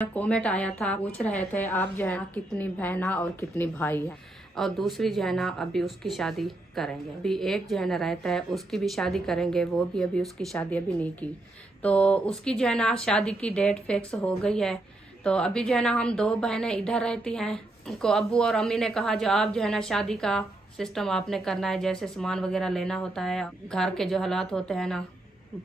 Comment आया था, पूछ रहे थे आप जो है ना कितनी बहना और कितनी भाई है, और दूसरी जो है ना अभी उसकी शादी करेंगे। अभी एक जो है ना रहता है उसकी भी शादी करेंगे, वो भी अभी उसकी शादी अभी नहीं की, तो उसकी जो है ना शादी की डेट फिक्स हो गई है। तो अभी जो है ना हम दो बहनें इधर रहती हैं, को अब्बू और अम्मी ने कहा जो आप जो है ना शादी का सिस्टम आपने करना है, जैसे सामान वगैरह लेना होता है, घर के जो हालात होते हैं ना,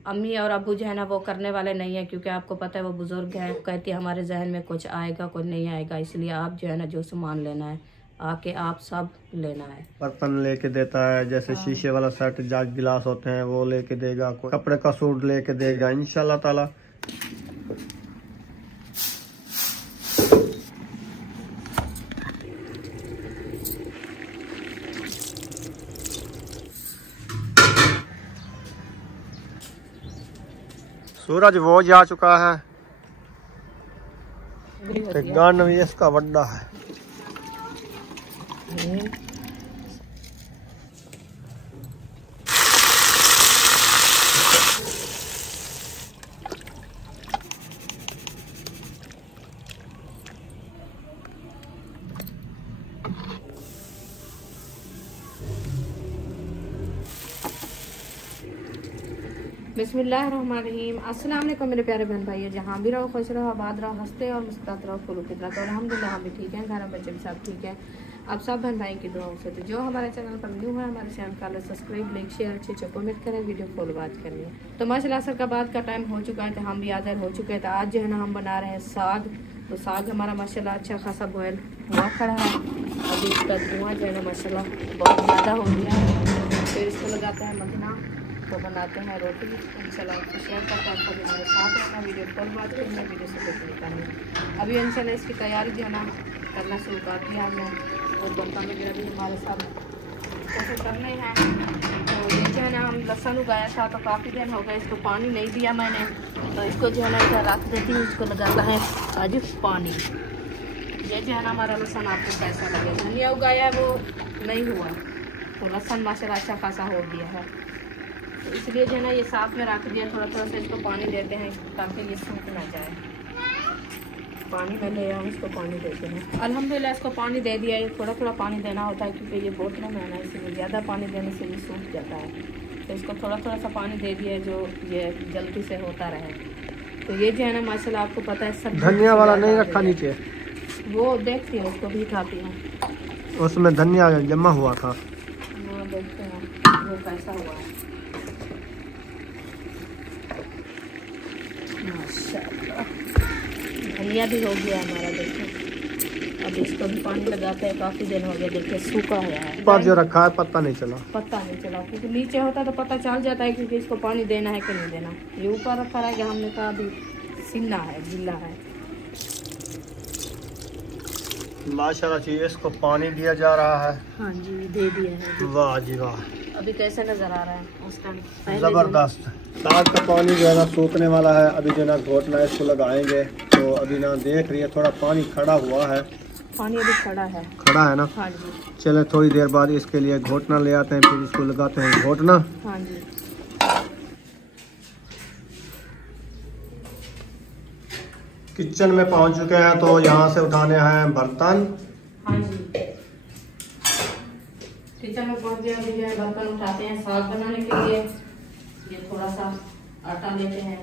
अम्मी और अब्बू जो है ना वो करने वाले नहीं है, क्योंकि आपको पता है वो बुजुर्ग है, कहती है हमारे जहन में कुछ आएगा कुछ नहीं आएगा, इसलिए आप जो है ना जो सामान लेना है आके आप सब लेना है। बर्तन लेके देता है, जैसे शीशे वाला सेट जग गिलास होते हैं वो लेके देगा, कोई कपड़े का सूट लेके देगा इंशाल्लाह ताला। सूरज वो जा चुका है, गान भी इसका बड़ा है। बिस्मिल्लाहिर्रहमानिर्रहीम। अस्सलाम वालेकुम मेरे प्यारे बहन भाई, जहाँ भी रहो खुश रहो, आबाद रहो, हंसते और मुस्कुराते रहो, फूलों की तरह। तो अल्हम्दुलिल्लाह हम भी ठीक हैं, घर में बच्चे भी सब ठीक हैं। आप सब बहन भाई की दुआओं से। तो जो हमारे चैनल पर न्यू है, हमारे चैनल का सब्सक्राइब, लाइक, शेयर, अच्छे कमेंट करें, वीडियो फॉलो बात करनी है। तो माशाल्लाह असर का बाद का टाइम हो चुका है, तो हम भी हाजिर हो चुके हैं। तो आज जो है ना हम बना रहे हैं साग। तो साग हमारा माशाल्लाह अच्छा खासा बॉयल हुआ खड़ा है, अभी इसका धुआं जो है ना माशाल्लाह बहुत ज़्यादा हो गया है। फिर इसको लगाते हैं मखना, तो बनाते हैं रोटी। इंशाल्लाह आपको शेयर करते हैं, कभी हमारे साथ रहना, वीडियो कॉल बात करना, वीडियो से कुछ नहीं करनी। अभी इंशाल्लाह इसकी तैयारी जो है ना करना शुरू कर दिया हमने, और बर्तन वगैरह भी हमारे साथ कैसे करने हैं। तो ये जो है ना हम लहसुन उगाया था, तो काफ़ी दिन हो गए, इसको पानी नहीं दिया मैंने, तो इसको जो है ना इधर रख देती हूँ। इसको लगाता है आज पानी। ये जो है ना हमारा लहसुन आपको कैसा लगे, धनिया उगाया है वो नहीं हुआ, तो लहसुन माशाल्लाह अच्छा खासा हो गया है, तो इसलिए जो है ना ये साथ में रख दिया। थोड़ा थोड़ा सा इसको पानी देते हैं ताकि ये सूख ना जाए। पानी में ले आऊँ, इसको पानी देते हैं। अल्हम्दुलिल्लाह इसको पानी दे दिया है, थोड़ा थोड़ा पानी देना होता है क्योंकि ये बोतलों में है ना, इसलिए ज़्यादा पानी देने से ये सूख जाता है। तो इसको थोड़ा थोड़ा सा पानी दे दिया जो ये जल्दी से होता रहे। तो ये जो है ना माशाल्लाह आपको पता है सब धनिया वाला नहीं रखा नीचे, वो देखती हूँ उसको भी खाती हूँ, उसमें धनिया जमा हुआ था, वो देखते हैं वो कैसा हुआ है। माशाल्लाह धनिया भी हो गया हमारा, देखो। अब इसको भी पानी लगाते हैं, काफ़ी दिन हो गया, देखिए सूखा हुआ है। पर जो रखा है पता नहीं चला, क्योंकि नीचे होता तो पता चल जाता है क्योंकि इसको पानी देना है कि नहीं देना। ये ऊपर रखा रहेगा, हमने कहा अभी सीना है, गिल्ला है। माशाल्लाह चाहिए इसको पानी दिया जा रहा है। हाँ जी दे दिया है। वाह जी वाह, अभी कैसे नजर आ रहा है उस टाइम, जबरदस्त। साग का पानी जो है ना सूखने वाला है, अभी जो है ना घोटना इसको लगाएंगे। तो अभी ना देख रही है थोड़ा पानी खड़ा हुआ है, पानी अभी खड़ा है ना। हाँ जी, चले थोड़ी देर बाद इसके लिए घोटना ले आते हैं, फिर इसको लगाते हैं घोटना। हाँ जी। किचन में पहुंच चुके हैं, तो यहाँ से उठाने हैं बर्तन। हाँ जी किचन में पहुंच गया, अभी जो है बर्तन उठाते हैं साग बनाने के लिए। ये थोड़ा सा आटा लेते हैं।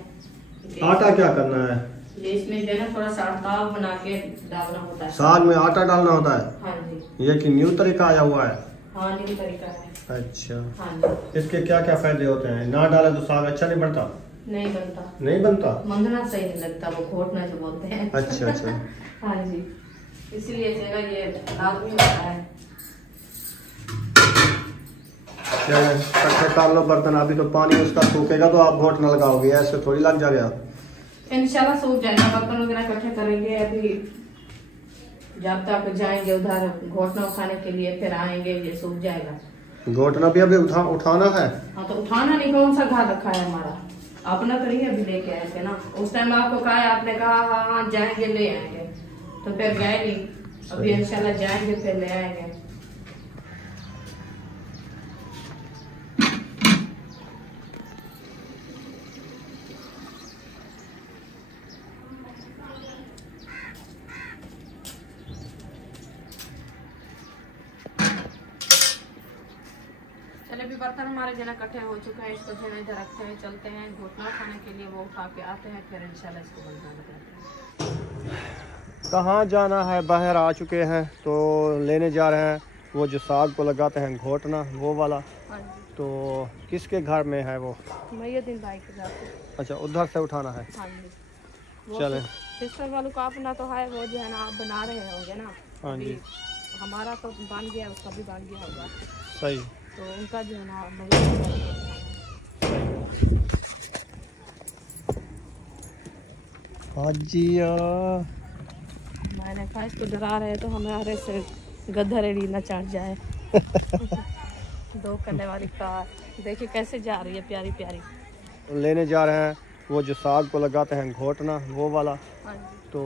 आटा क्या करना है? ये इसमें जो है ना थोड़ा सा आटा बना के डालना होता है, साग में आटा डालना होता है। हाँ जी, ये कि न्यू तरीका आया हुआ है? हाँ न्यू तरीका है। अच्छा, हाँ जी। इसके क्या क्या फायदे होते हैं? ना डाले तो साग अच्छा नहीं बनता? नहीं बनता, नहीं बनता, मंगना सही नहीं लगता, वो घोटना जो बोलते हैं। अच्छा अच्छा। हाँ जी, इसलिए जो है ना ये लाजमी होता है। चले इकट्ठे कर लो बर्तन, अभी तो पानी उसका सूखेगा तो आप घोटना लगाओगे, ऐसे थोड़ी लग जाएगा। इंशाल्लाह सूख जाएगा, बर्तन वगैरह इकट्ठे करेंगे। अभी जब तक जाएंगे उधर घोटना उठाने के लिए, फिर आएंगे ये सूख जाएगा। घोटना भी अभी उठाना है? हाँ तो उठाना नहीं, कौन सा घर रखा है हमारा अपना, तो नहीं अभी लेके आए थे ना उस टाइम, आपको कहा है, आपने कहा हाँ हाँ जाएंगे ले आएंगे, तो फिर गए नहीं। अभी इंशाल्लाह जाएंगे फिर ले आएंगे। बर्तन हमारे जना इकट्ठे हो चुके हैं, इसको जना इधर रखते हैं, चलते हैं घुटना खाने के लिए, वो उठा के आते हैं, फिर इंशाल्लाह इसको बनना लगाते हैं। कहाँ जाना है, बाहर आ चुके हैं तो लेने जा रहे हैं वो जो साग को लगाते हैं घोटना, वो वाला। हाँ जी। तो किसके घर में है वो? मुहय्यद्दीन भाई के घर से। अच्छा, उधर से उठाना है। हाँ जी। चलें। सिस्टर वालों का अपना तो है, वो जो है ना आप बना रहे होंगे ना। हाँ जी। हमारा तो बन गया, उसका भी बन गया होगा। सही। तो उनका जो है ना हाजिया मैंने कहा इसको डरा रहे तो हमारे से गदर एड़ी न चढ़ जाए। 2 कन्ने वाली कार देखिए कैसे जा रही है, प्यारी प्यारी। लेने जा रहे हैं वो जो साग को लगाते हैं घोटना, वो वाला। हाँ जी। तो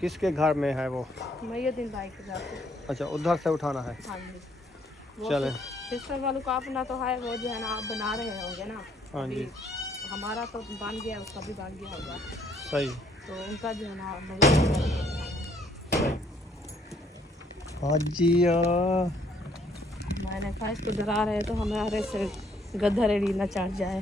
किसके घर में है वो? मुहय्यद्दीन भाई के घर से। अच्छा, उधर से उठाना है। हाँ जी। चलें। सिस्टर वालों का अपना तो है, वो जो है ना आप बना रहे होंगे ना। हाँ जी। हमारा तो बन गया, उसका भी बन गया होगा। सही। तो उनका जो है ना हाजिया मैंने कहा इसको डरा रहे तो हमारे से गदर एड़ी न चढ़ जाए।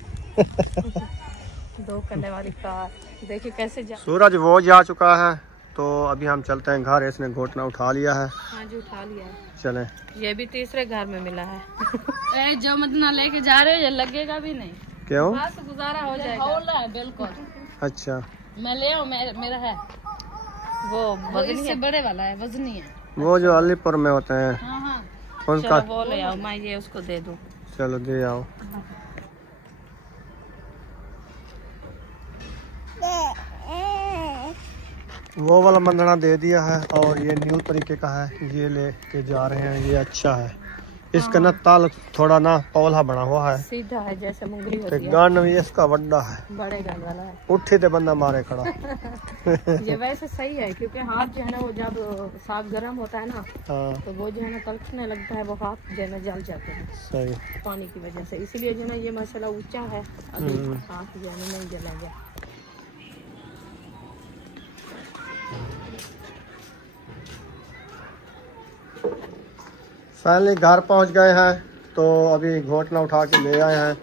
2 कन्ने वाली कार देखिए कैसे जा। सूरज वो जा चुका है तो अभी हम चलते हैं घर। इसने घोटना उठा लिया है। हाँ जी, उठा लिया है। चलें। ये भी तीसरे घर में मिला है। जो मदना लेके जा रहे हो ये लगेगा भी नहीं। क्यों? बस गुजारा हो जाएगा। है बिल्कुल। अच्छा, मैं ले आऊं, मेरा है वो इससे बड़े वाला है, वजनी है। वो जो अलीपुर में होते हैं। हाँ हाँ। उनका चलो वो ले आओ, मैं ये उसको दे दूं। चलो दे आओ। वो वाला मंदना दे दिया है और ये न्यू तरीके का है, ये लेके जा रहे हैं। ये अच्छा है। इसका ना ताल थोड़ा ना पौला बना हुआ है, सीधा है जैसे मुंगरी होती है। गान भी इसका बड़ा है, बड़े गान वाला है। उठी ते बंदा मारे खड़ा। ये वैसे सही है क्योंकि हाथ जो है ना वो जब साग गर्म होता है ना हाँ तो वो जो है ना तलखने लगता है, वो हाथ जो है ना जल जाते हैं सही। पानी की वजह से। इसीलिए जो है ना ये मसाला ऊंचा है, अभी हाथ जो है ना नहीं जलेगा। फाइनली घर पहुंच गए हैं तो अभी घोटना उठा के ले आए हैं।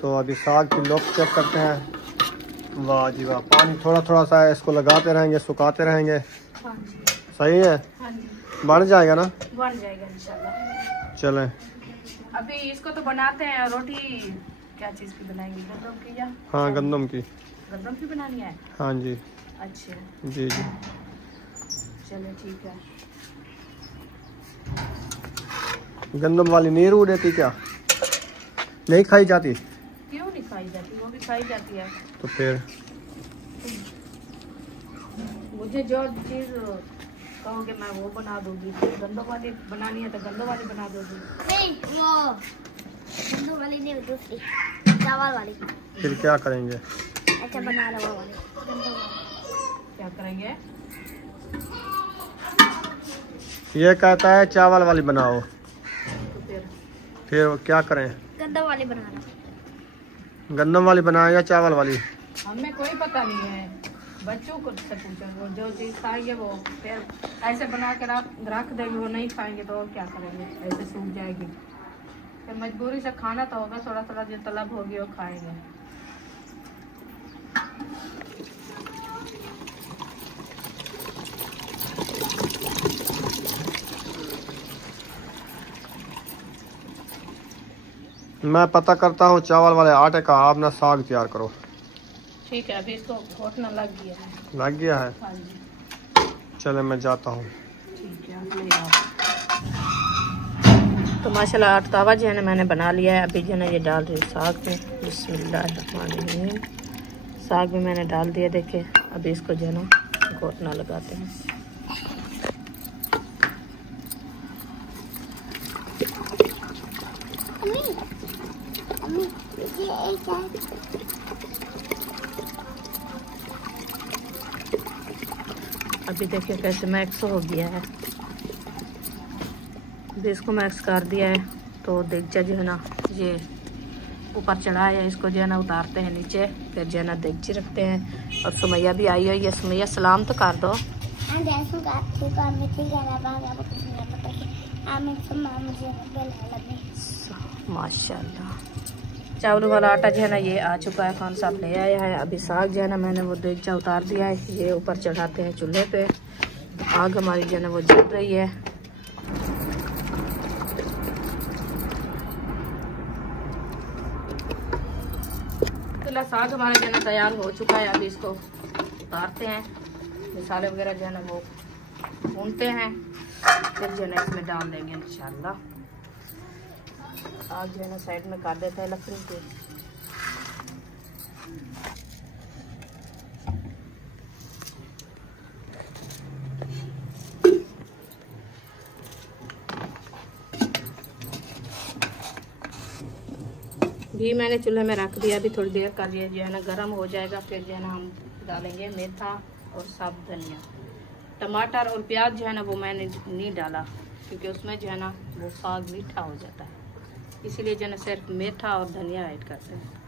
तो अभी साग की लुक चेक करते हैं। वाह जी वाह, पानी थोड़ा थोड़ा सा है, इसको लगाते रहेंगे, सुखाते रहेंगे। हाँ जी। सही है। हाँ जी। बन जाएगा ना? बन जाएगा इंशाल्लाह। चलें। अभी इसको तो बनाते हैं। रोटी क्या चीज़ की बनाएंगे, गंदम की या? हाँ, गंदम की। गंदम की बनानी है। हाँ जी। अच्छा जी जी। चलो ठीक है। गंदम वाली नहीं रू देती क्या? नहीं खाई जाती? क्यों नहीं खाई जाती, वो भी खाई जाती है। तो फिर मुझे जो चीज़ कहोगे मैं वो बना दूंगी। गंदों वाली बनानी है तो गंदों वाली बना दोगी। नहीं, वो गंदों वाली नहीं, दूसरी चावल वाली। फिर क्या करेंगे? अच्छा बना रहा वो वाली गंदों वाली। क्या करेंगे? ये कहता है चावल वाली बनाओ, तो फिर वो क्या करें? गंदों वाली बनाना। गंदम वाली बनाए या चावल वाली? हमें कोई पता नहीं है, बच्चों को से पूछो। वो जो चीज़ खाएंगे वो फिर ऐसे बना के रख देंगे। वो नहीं खाएंगे तो और क्या करेंगे, ऐसे सूख जाएगी। फिर मजबूरी से खाना तो होगा, थोड़ा थोड़ा जो तलब होगी वो खाएंगे। मैं पता करता हूँ चावल वाले आटे का, आप ना साग तैयार करो। ठीक है, अभी इसको घोटना लग गया है। लग गया है? हाँ जी। चले मैं जाता हूँ। ठीक है, आप ले आओ। तो माशाल्लाह 8 तावा जो है ना मैंने बना लिया है। अभी जो है ना ये डाल रही साग में। बिस्मिल्लाहिर्रहमानिर्रहीम। साग भी मैंने डाल दिया। देखिए अभी इसको जो है ना घोटना लगाते हैं। अभी देखिए कैसे मैक्स हो गया है। अभी इसको मैक्स कर दिया है तो देगचा जो है ना ये ऊपर चढ़ाया है, इसको जो है ना उतारते हैं नीचे, फिर जो है ना देगची रखते हैं। और सुमैया भी आई हुई है। सुमैया सलाम तो कर दो। माशाल्लाह। चावल वाला आटा जो है ना ये आ चुका है, खान साहब ले आया है। अभी साग जो है ना मैंने वो देगचा उतार दिया है, ये ऊपर चढ़ाते हैं चूल्हे पे। आग हमारी जो है ना वो जल रही है। तो साग हमारा जो है ना तैयार हो चुका है। अभी इसको उतारते हैं, मसाले वगैरह जो है ना वो भूनते हैं, फिर जो है ना इसमें डाल देंगे इंशाल्लाह। आग जो है ना साइड में काट देता है लकड़ी के। घी मैंने चूल्हे में रख दिया, अभी थोड़ी देर का ये जो है ना गर्म हो जाएगा, फिर जो है ना हम डालेंगे मेथा और साबुत धनिया। टमाटर और प्याज जो है ना वो मैंने नहीं डाला, क्योंकि उसमें जो है ना वो साग मीठा हो जाता है, इसीलिए जो है ना सिर्फ मेथा और धनिया ऐड करते हैं।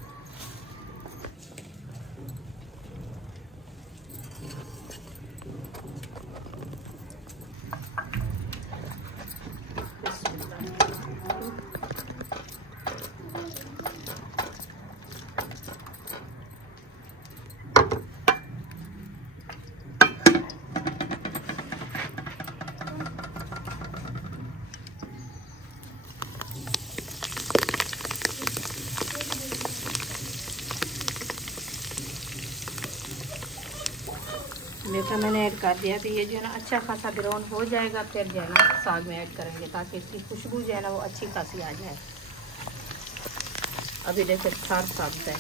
मेथा मैंने ऐड कर दिया। अभी ये जो है ना अच्छा खासा ब्राउन हो जाएगा, फिर जो है ना साग में ऐड करेंगे, ताकि इसकी खुशबू जो है ना वो अच्छी खासी आ जाए। अभी देखिए साग साबुत है।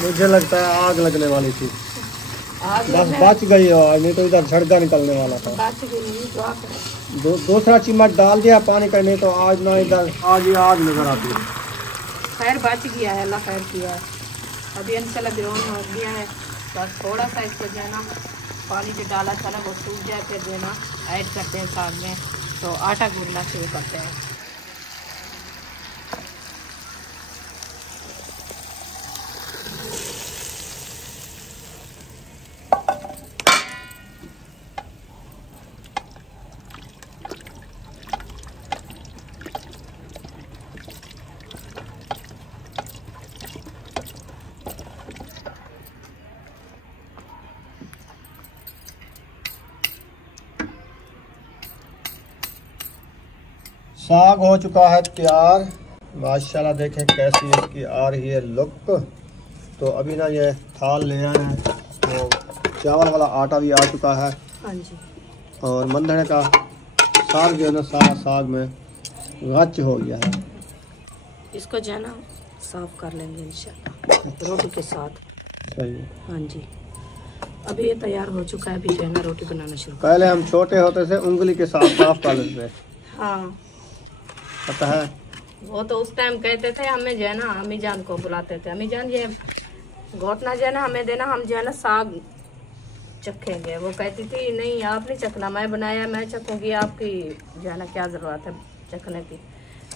मुझे लगता है आग लगने वाली थी, आग बस बच गई और नहीं तो इधर झड़का निकलने वाला था। बच गई तो आप दूसरा चम्मच डाल दिया पानी का, नहीं तो आज ना इधर आज ही आग नजर आती है। खैर बच गया है, अल्लाह खैर किया है। अभी इंशाल्लाह ब्राउन हो गया है, बस थोड़ा सा इसको जो है ना पानी जो डाला था ना वो सूख जाए, फिर जो है ना ऐड करते हैं साग में। तो आटा गूंदना शुरू करते हैं। साग हो चुका है तैयार, माशाल्लाह देखें कैसी इसकी आ रही है लुक। तो अभी ना ये थाल ले आए हैं, तो चावल वाला आटा भी आ चुका है। हाँ जी। और मंदड़े का साग जो है ना सारा साग में गच हो गया है। इसको जो है ना साफ कर लेंगे इंशाल्लाह रोटी के साथ। सही है। हाँ जी। अभी ये तैयार हो चुका है, अभी जो है ना रोटी बनाना शुरू। पहले हम छोटे होते थे उंगली के साथ साफ कर लेते थे, हाँ पता है। वो तो उस टाइम कहते थे, हमें जो है ना अम्मी जान को बुलाते थे, अम्मी जान ये घोटना जो है ना हमें देना, हम जो है ना साग चखेंगे। वो कहती थी नहीं आप नहीं चखना, मैं बनाया मैं चखूंगी, आपकी जो है ना क्या ज़रूरत है चखने की।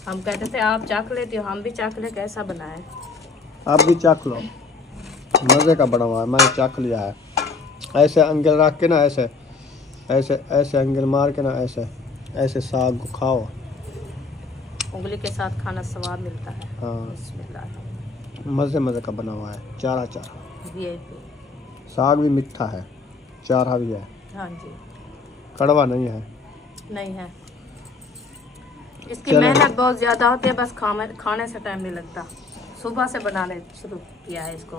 हम कहते थे आप चख लेती हो, हम भी चख ले कैसा बना है। आप भी चख लो, मज़े का बना हुआ है, मैंने चख लिया है। ऐसे अंगल रख के ना ऐसे ऐसे ऐसे अंगल मार के ना ऐसे ऐसे साग को खाओ, उंगली के साथ खाना स्वाद मिलता है। हाँ बिस्मिल्लाह। मज़े मज़े का बना हुआ है। चारा चारा VIP। साग भी मीठा है, चारा भी है, हाँ जी। कड़वा नहीं है। नहीं है, इसकी मेहनत बहुत ज़्यादा होती है, बस खाने से टाइम नहीं लगता। सुबह से बनाने शुरू किया है इसको,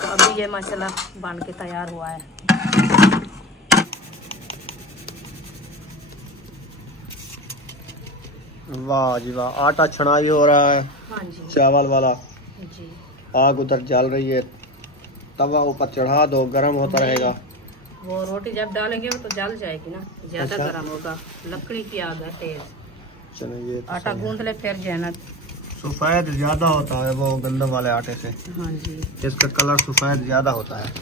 तो अभी ये माशाल्लाह बन के तैयार हुआ है। वाह जी वाह, आटा छनाई हो रहा है। हाँ जी। चावल वाला जी। आग उधर जल रही है, तवा ऊपर चढ़ा दो, गर्म होता रहेगा। वो रोटी जब डालेंगे वो तो जल जाएगी ना, ज्यादा अच्छा। गर्म होगा, लकड़ी की आग है तेज। चलो ये तो आटा सही है। गूंद ले फिर जो है ना। सफेद ज्यादा होता है वो गंदम वाले आटे से, हाँ जी। इसका कलर सफेद ज्यादा होता है।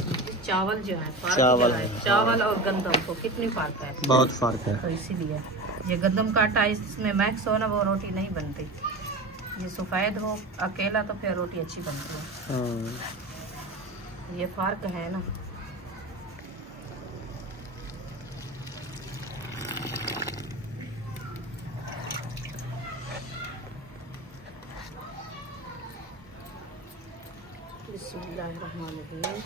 चावल जो है चावल जो है, है, चावल और गंदम को कितनी फर्क है। बहुत फर्क है। तो इसीलिए ये गंदम का आटा इसमें मैक्स हो ना वो रोटी नहीं बनती, ये सफ़ेद हो अकेला तो फिर रोटी अच्छी बनती है। हाँ। ये फर्क है ना। बिस्मिल्लाहिर्रहमानिर्रहीम।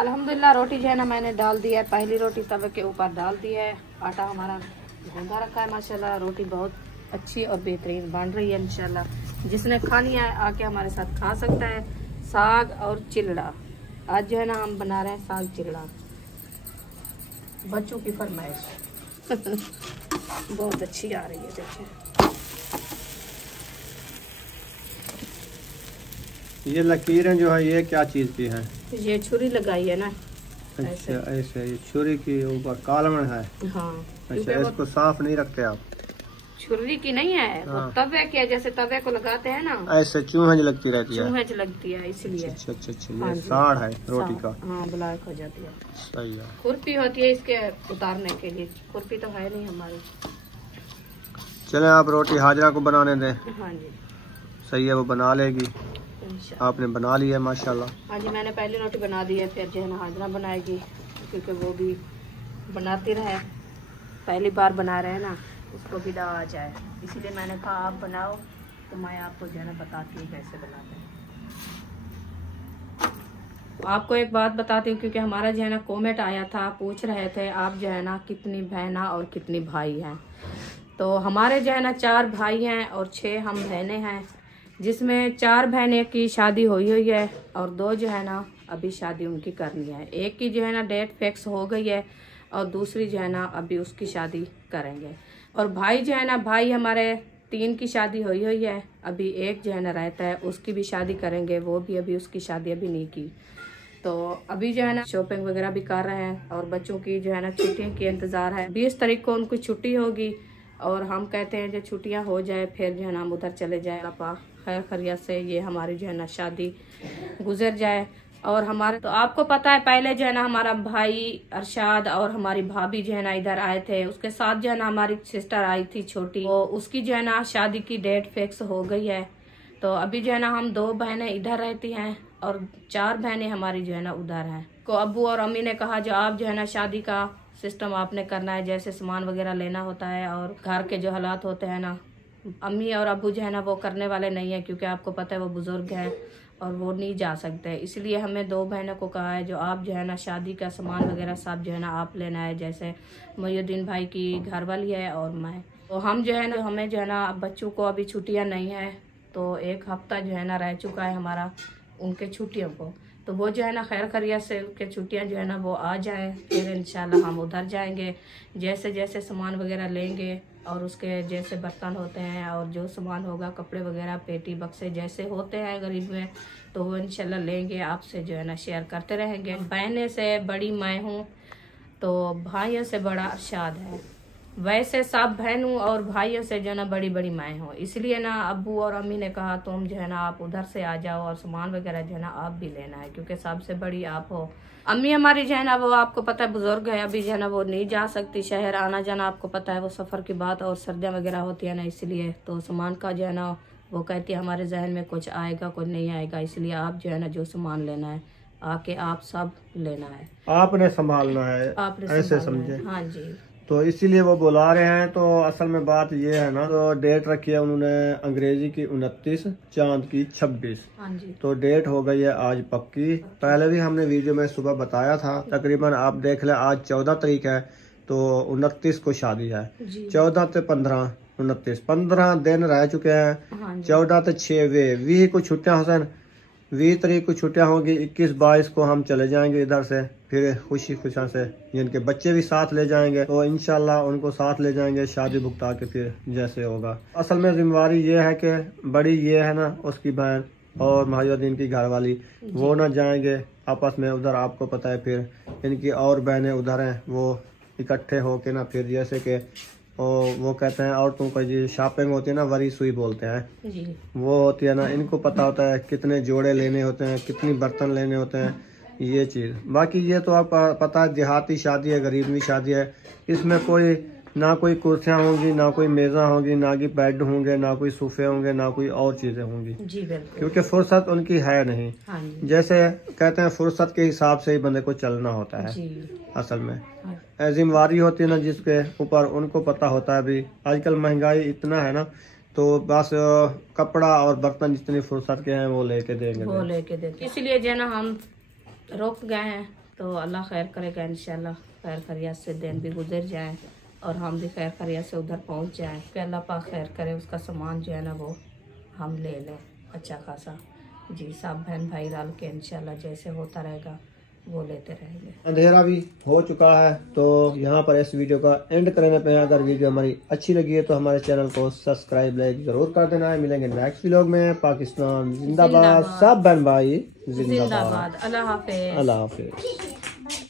अल्हम्दुलिल्लाह रोटी जो है ना मैंने डाल दी है, पहली रोटी तवे के ऊपर डाल दी है। आटा हमारा गूंदा रखा है माशाल्लाह। रोटी बहुत अच्छी और बेहतरीन बन रही है इंशाल्लाह। जिसने खानी है आके हमारे साथ खा सकता है। साग और चिलड़ा आज जो है ना हम बना रहे हैं साग चिलड़ा, बच्चों की फरमाइश बहुत अच्छी आ रही है। देखिए ये लकीरें जो है ये क्या चीज़ की है? ये छुरी लगाई है ना। अच्छा ऐसे ये छुरी के ऊपर कालमन है। हाँ अच्छा इसको साफ नहीं रखते आप? छुरी की नहीं है, हाँ। वो तवे के जैसे तवे को लगाते हैं ना, ऐसे चूहे लगती रहती है। चूहे लगती है इसलिए। अच्छा अच्छा अच्छा हाँ ये जी। साड़ है रोटी का। हाँ ब्लैक हो जाती है। सही है। खुरपी होती है इसके उतारने के लिए, खुरपी तो है नहीं हमारी। चले आप रोटी हाजरा को बनाने दें। हाँ जी सही है वो बना लेगी। इंशाल्लाह। आपने बना ली है माशाल्लाह। हाँ जी मैंने पहली रोटी बना दी है, फिर जो है ना हाजरा बनाएगी क्योंकि वो भी बनाती रहे, पहली बार बना रहे हैं ना, उसको भी दा आ जाए, इसीलिए मैंने कहा आप बनाओ तो मैं आपको जो है ना बताती हूँ कैसे बनाते हैं। आपको एक बात बताती हूँ क्योंकि हमारा जो है ना कमेंट आया था, पूछ रहे थे आप जो है ना कितनी बहना और कितनी भाई हैं। तो हमारे जो है ना 4 भाई हैं और 6 हम बहनें हैं, जिसमें 4 बहनें की शादी हुई है और 2 जो है ना अभी शादी उनकी करनी है। एक की जो है ना डेट फिक्स हो गई है और दूसरी जो है ना अभी उसकी शादी करेंगे। और भाई जो है ना, भाई हमारे 3 की शादी हुई है, अभी एक जो है ना रहता है उसकी भी शादी करेंगे, वो भी अभी उसकी शादी अभी नहीं की। तो अभी जो है ना शॉपिंग वगैरह भी कर रहे हैं और बच्चों की जो है ना छुट्टियों की इंतज़ार है। 20 तारीख को उनकी छुट्टी होगी और हम कहते हैं जब छुट्टियां हो जाए फिर जो है ना हम उधर चले जाए। अपा खैर खैरियत से ये हमारी जो है ना शादी गुजर जाए। और हमारे तो आपको पता है पहले जो है ना हमारा भाई अरशाद और हमारी भाभी जो है ना इधर आए थे, उसके साथ जो है ना हमारी सिस्टर आई थी छोटी, तो उसकी जो है ना शादी की डेट फिक्स हो गई है। तो अभी जो है ना हम 2 बहनें इधर रहती हैं और 4 बहनें हमारी जो है ना उधर हैं। को अब्बू और अम्मी ने कहा जो आप जो है ना शादी का सिस्टम आपने करना है, जैसे सामान वगैरह लेना होता है और घर के जो हालात होते हैं ना, अम्मी और अब्बू जो है ना वो करने वाले नहीं है क्योंकि आपको पता है वो बुजुर्ग हैं और वो नहीं जा सकते। इसलिए हमें 2 बहनों को कहा है जो आप जो है ना शादी का सामान वगैरह सब जो है ना आप लेना है, जैसे मोयुद्दीन भाई की घरवाली है और मैं। तो हम जो है ना हमें जो है ना बच्चों को अभी छुट्टियां नहीं है, तो 1 हफ्ता जो है ना रह चुका है हमारा उनके छुट्टियों को। तो वो जो है ना खैर खैरियत से उनके छुट्टियां जो है ना वो आ जाएं, फिर इंशाल्लाह हम उधर जाएंगे। जैसे जैसे सामान वगैरह लेंगे और उसके जैसे बर्तन होते हैं और जो सामान होगा कपड़े वगैरह पेटी बक्से जैसे होते हैं गरीब में, तो वो इंशाल्लाह लेंगे, आपसे जो है ना शेयर करते रहेंगे। बहने से बड़ी मैं हूँ तो भाइयों से बड़ा अरशाद है, वैसे सब बहनों और भाइयों से जो है ना बड़ी बड़ी मैं हूँ। इसलिए ना अब्बू और अम्मी ने कहा तुम जो है ना आप उधर से आ जाओ और सामान वगैरह जो है ना आप भी लेना है क्योंकि सबसे बड़ी आप हो। अम्मी हमारी जो है ना वो आपको पता है बुजुर्ग है, अभी जो है ना वो नहीं जा सकती शहर, आना जाना आपको पता है वो सफ़र की बात और सर्दियाँ वगैरह होती है ना, इसलिए तो सामान का जो है ना वो कहती है हमारे जहन में कुछ आएगा कुछ नहीं आएगा, इसलिए आप जो है ना जो सामान लेना है आके आप सब लेना है, आपने संभालना है, आपने ऐसे समझे। हाँ जी। तो इसीलिए वो बुला रहे हैं। तो असल में बात ये है ना, तो डेट रखी है उन्होंने अंग्रेजी की 29, चांद की 26। हाँ जी। तो डेट हो गई है आज पक्की। पहले भी हमने वीडियो में सुबह बताया था, तकरीबन आप देख ले आज 14 तारीख है, तो 29 को शादी है। जी 14 से 15 29 15 दिन रह चुके हैं। हाँ जी 14 से 6 20 को छुट्टियां हुसैन 20 तारीख को छुट्टियां होगी। 21 22 को हम चले जाएंगे इधर से, फिर खुशी खुशा से जिनके बच्चे भी साथ ले जाएंगे तो इंशाल्लाह उनको साथ ले जाएंगे शादी भुगता के, फिर जैसे होगा। असल में जिम्मेवारी ये है कि बड़ी ये है ना उसकी बहन और महाजुद्दीन की घरवाली, वो ना जाएंगे आपस में उधर, आपको पता है फिर इनकी और बहनें उधर हैं, वो इकट्ठे होके ना फिर जैसे कि वो कहते हैं औरतों का जो शॉपिंग होती है ना वरी सुई बोलते हैं, जी वो होती है ना। इनको पता होता है कितने जोड़े लेने होते हैं, कितनी बर्तन लेने होते हैं, ये चीज़। बाकी ये तो आप पता है देहाती शादी है, गरीबी शादी है, इसमें कोई ना कोई कुर्सियाँ होंगी, ना कोई मेज़ा होंगी, ना कि बेड होंगे, ना कोई सोफे होंगे, ना कोई और चीज़ें होंगी, जी बिल्कुल। क्योंकि फुर्सत उनकी है नहीं। हाँ जी जैसे कहते हैं फुर्सत के हिसाब से ही बंदे को चलना होता है। जी असल में हाँ। जिम्मेवारी होती है ना जिसके ऊपर, उनको पता होता है। अभी आजकल महंगाई इतना है ना, तो बस कपड़ा और बर्तन जितनी फुर्सत के हैं वो लेके देंगे। वो लेके देते, इसलिए जो है ना हम रुक गए हैं, तो अल्लाह खैर करेगा इंशाल्लाह। खैर खैरियत से दिन भी गुजर जाए और हम भी खैर खैरियत से उधर पहुंच जाएं, कि अल्लाह पाक खैर करे, उसका सामान जो है ना वो हम ले लें अच्छा खासा। जी सब बहन भाई रल के इंशाल्लाह जैसे होता रहेगा वो लेते रहेंगे। अंधेरा भी हो चुका है, तो यहाँ पर इस वीडियो का एंड करने पे हैं। अगर वीडियो हमारी अच्छी लगी है तो हमारे चैनल को सब्सक्राइब लाइक जरूर कर देना है। मिलेंगे नेक्स्ट व्लॉग में। पाकिस्तान जिंदाबाद, सब बहन भाई जिंदाबाद। अल्लाह हाफिज। अल्लाह हाफिज।